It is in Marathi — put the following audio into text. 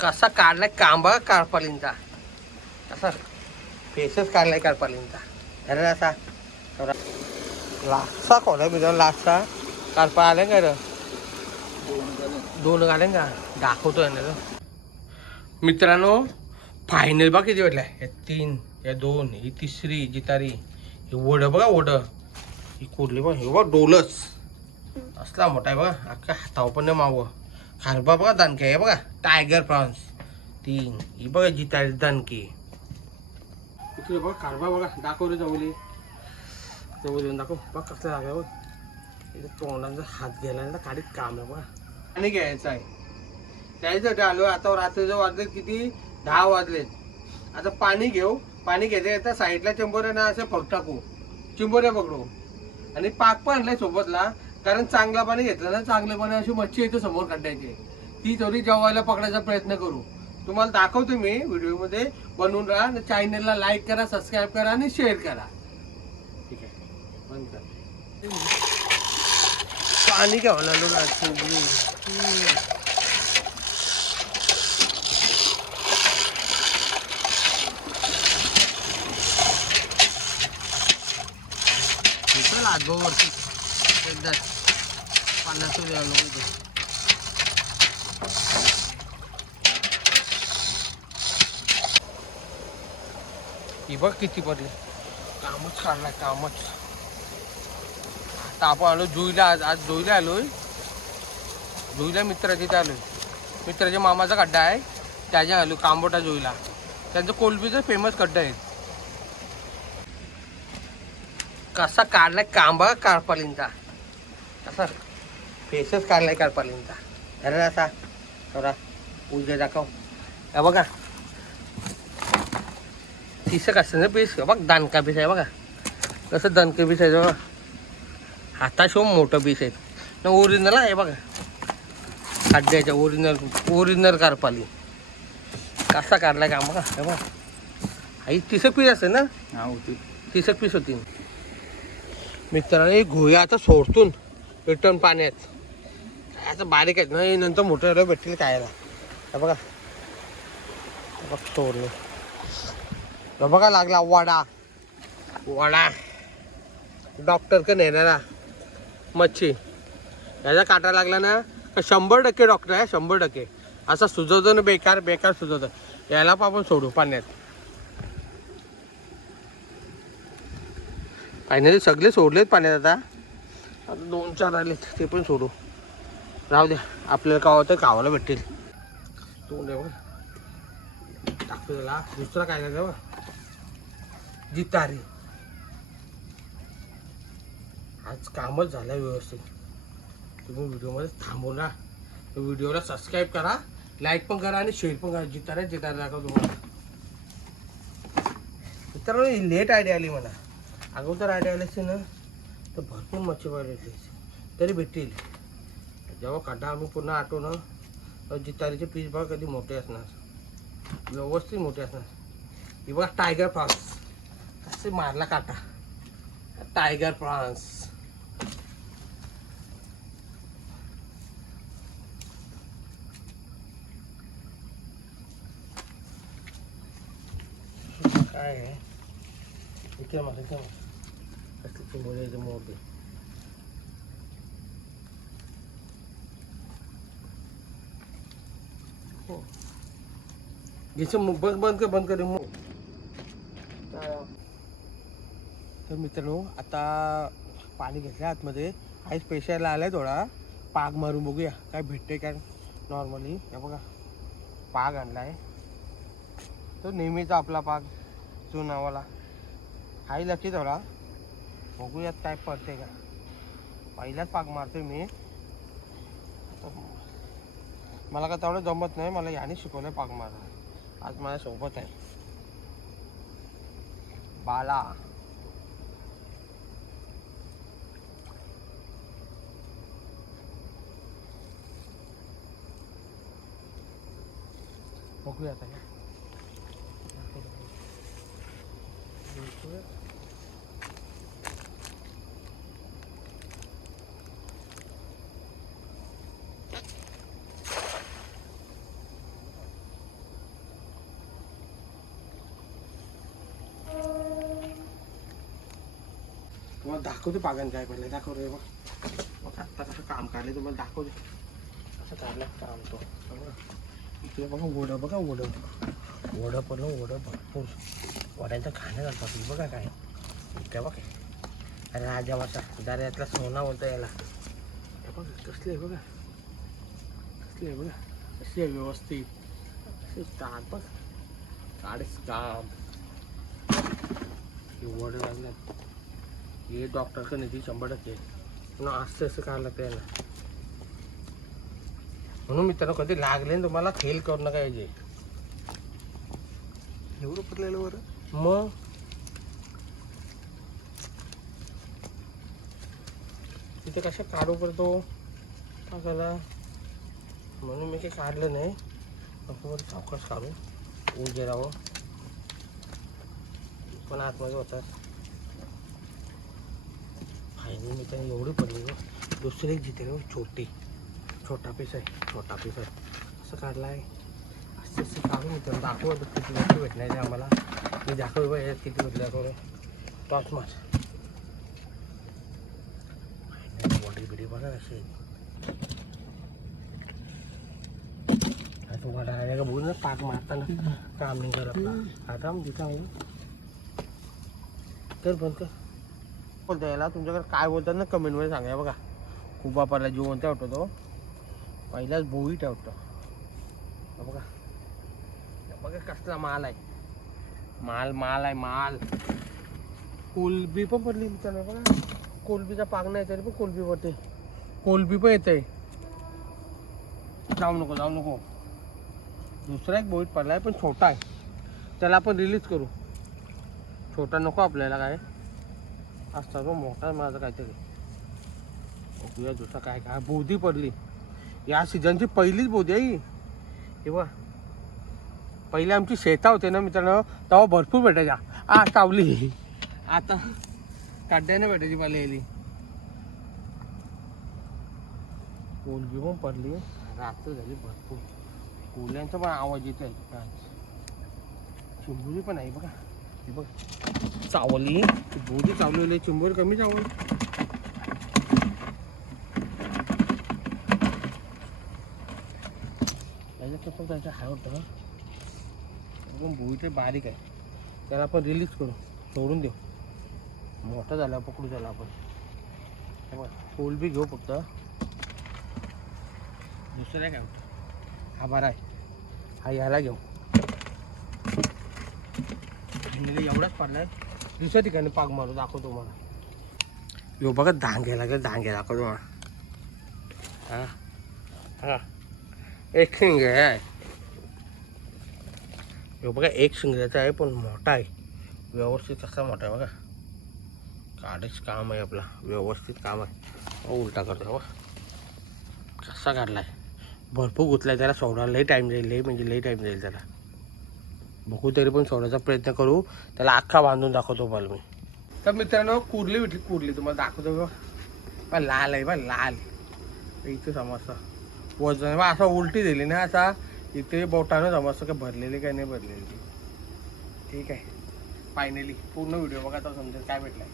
कसा काढलाय कांबा कारपालींचा कसा फेसच काढलाय कारपालींचा अरे असा. थोडा लाचा खोला बिजा लाचा कारपा आले का रे? दोन आले का? दाखवतोय ना मित्रांनो फायनल बघा किती भेटलाय. या तीन या दोन ही तिसरी जितारी हे वड बघा वड. ही कोरली बघा हे बघा डोलच असला मोठा आहे बघा. अख्खा हातावर पण नाही मावं. खारबा बघा दणके आहे बघा टायगर प्रॉन्स तीन ही बघा जितारी दणके इकडे बघा खारबा बघा दाखव रे जवळी जवळ येऊन दाखव बघ कसं दाखव बघ इथे तोंडाचा हात गेला ना काडीत काम आहे बघा आणि घ्यायचं आहे त्याच्यासाठी आलो आता रात्रीचं वाजले किती दहा वाजलेत आता पाणी घेऊ पाणी घ्यायचं येतं साईडला चिंबोऱ्या ना असं फक टाकू चिंबोऱ्या पकडू आणि पाक पण आणलाय सोबतला कारण चांगला पाणी घेतलं ना चांगलं पाणी अशी मच्छी येते समोर काढायची ती थोडी जेवायला पकडायचा प्रयत्न करू. तुम्हाला दाखवतो मी व्हिडिओमध्ये. बनवून राहा आणि चॅनलला लाईक करा सबस्क्राईब करा आणि शेअर करा. ठीक आहे. बंद. करा पाणी घ्यावं लागलो रात्री चल पन्नास रुपये नको ही बघ किती पडली. कामच काढला कामच. आता आपण आलो जुईला आज आज जुईला आलोय. जुईला मित्राच्या इथे आलोय. मित्राच्या मामाचा खड्डा आहे. त्याच्या आलो कांबोटा जुईला. त्यांचं कोलबीचं फेमस खड्डा आहे. कसा काढलाय कांबा कारपालींचा कसा फेसच काढलाय कारपालींचा अरे असा थोडा उद्या दाखव. हे बघा. तिसं कसं ना पीस बघ दणका पीस आहे बघा. कसं दणके पीस आहे बघा. हाताशिव मोठं पीस आहे. ना ओरिजिनल आहे बघा. खड्ड्याच्या ओरिजिनल ओरिजिनल कारपाली. कसा काढलाय का बघा. हे बघा. आई तिसं पीस असते ना? हा होती. तिसक पीस होती. मित्रांनो हे घोया आता सोडतून रिटर्न पाण्यात. आता बारीक आहेत ना नंतर मोठं भेटतील खायला. बघा. हे बघ बघा लागला वडा. वडा. डॉक्टर का नेणारा मच्छी. याचा काटा लागला ना का शंभर टक्के डॉक्टर आहे शंभर टक्के. असा सुचवतो ना बेकार बेकार सुचवतं याला पण आपण सोडू पाण्यात. फायनली सगळे सोडलेत पाण्यात आता. आता दोन चार आले ते पण सोडू. राहू द्या. आपल्याला कावा तर कावाला भेटेल तोंड आहे टाकतो त्याला. दुसरा काय करायचं जिता रे आज कामच झालं व्यवस्थित. तुम्ही व्हिडिओमध्ये थांबू ना. व्हिडिओला सबस्क्राईब करा लाईक पण करा आणि शेअर पण करा. जिता रे जिता दाखव तुम्हाला. मित्रांनो लेट आयडिया आली मला. अगोदर आयडिया आली असते ना तर भरपूर मच्छी पाहिजे तरी भेटतील. जेव्हा खड्डा आम्ही पुन्हा आटो ना तर जितारीचे पीस बघा कधी मोठे असणार. व्यवस्थित मोठे असणार. ही बघा टायगर प्रॉन्स कसे मारला काटा. टायगर प्रॉन्स काय आहे. इथे मार इथे आहे मोठी हो घ्यायचं मग बंद बंद कर बंद कर मग तर मित्रांनो आता पाणी घेतलं आतमध्ये. आई स्पेशल आलाय थोडा. पाग मारून बघूया. काय भेटते काय नॉर्मली हे बघा. पाग आणलाय. तो नेहमीचा आपला पाग चुनावाला हाही लक्षी थोडा. बघूयात काय पडते का. पहिलाच पाक मारतोय मी. आता मला का तेवढं जमत नाही मला याने शिकवलंय पाक मारा आज माझ्या सोबत आहे. बाला. बघूया तुम्हाला दाखवते पागन काय पडलं दाखव रे बघ. बघ आत्ता कसं काम काढले तुम्हाला दाखवते कसं काढलं काम तो बघा. इथे बघा ओढं बघा ओढं ओढं पडलं ओढं भरपूर. वड्यांचं खाणं घालतात बघा काय. इथे बघ राजावाचा दर्यातला सोना बोलतो याला. बघा कसले बघा. कसले आहे बघा. कसे आहे व्यवस्थित. असे काम बघ. काढेच काम. हे वड लागल्यात. हे डॉक्टरकडे नेते शंभर टक्के. पुन्हा असं असं काढलं त्याला म्हणून मित्रांनो कधी लागले ना तुम्हाला फेल करू नका यायचे एवढं पडलेलं बरं? मग? तिथे कसं काढू पडतो? टाकायला. म्हणून मी काही काढलं नाही. आपण सावकाश काढू. ऊन गेरावं पण आतमध्ये होतात. आणि मी त्याने एवढं पडली दुसरे एक जिथे गं, छोटी. छोटा पीस आहे छोटा पीस आहे. असं काढला आहे. असं असं काढून मित्रांनो दाखव किती वर्ष भेटणार आहे आम्हाला. मी दाखव बघ यात किती भेटल्या करू टॉच मार बॉडी बिडी बघा अशी. तुम्हाला आहे का बघू पाक मारताना. काम नाही करत आता तिथं आहे कर बंद कर. बोलता याला तुमच्याकडे काय बोलतात ना कमेंटमध्ये सांगा बघा. खूप वापरला जीव कोणता तो. पहिलाच भोई ठेवतो हा बघा. बघा कसला माल आहे. माल माल आहे माल. कोलबी पण पडली मित्रांनो बघा. कोलबीचा पाक नाही तरी पण कोलबी पडते. कोलबी पण येते. जाऊ नको जाऊ नको. दुसरा एक बोईट पडला आहे पण छोटा आहे. त्याला आपण रिलीज करू. छोटा नको आपल्याला काय. असता तो मोठा माझा काहीतरी. बघूया दुसरा काय काय बोधी पडली. या सीझनची पहिलीच बोधी आहे ही. पहिले आमची शेता होते ना मित्रांनो तेव्हा भरपूर भेटायच्या. आ चावली आता काड्याने भेटायची मला यायली. कोलगी पण पडली. रात्र झाली भरपूर. कोल्यांचा पण आवाज येतो आहे चिंबुरी पण आहे बघा. हे बघ. चावली. बोधी चावलेली चिंबोरी कमी चावली. त्याच्या हाय वाटतं एकदम बोई ते बारीक आहे. त्याला आपण रिलीज करू. सोडून देऊ. मोठा झाला पकडू झाला आपण. पोल बी घेऊ फक्त. दुसरं काय हा बरा आहे. हा याला घेऊ. एवढाच पडलाय. दुसऱ्या ठिकाणी पाक मारू दाखवतो मला यो बघा धांग्याला का धांगे दाखवतो मला हां हां. एक शिंग आहे. यो बघा एक शिंगाचा आहे पण मोठा आहे. व्यवस्थित कसा मोठा आहे बघा. काढच काम आहे आपला व्यवस्थित काम आहे. अहो, उलटा करतो बघा. कसा काढला आहे भरपूर गुतलाय त्याला सोडायला लई टाईम जाईल लई म्हणजे लई टाईम जाईल त्याला. बघू तरी पण सोडायचा प्रयत्न करू. त्याला अख्खा बांधून दाखवतो बल मी. तर मित्रांनो कुर्ली भेटली कुर्ली तुम्हाला दाखवतो बघा. बा लाल आहे बा लाल. इथे समजतं वजन बा असं उलटी दिली ना असा. इथे बोटानं समजतं का भरलेली काय नाही भरलेली. ठीक आहे. फायनली पूर्ण व्हिडिओ बघा तर समजेल काय भेटलाय.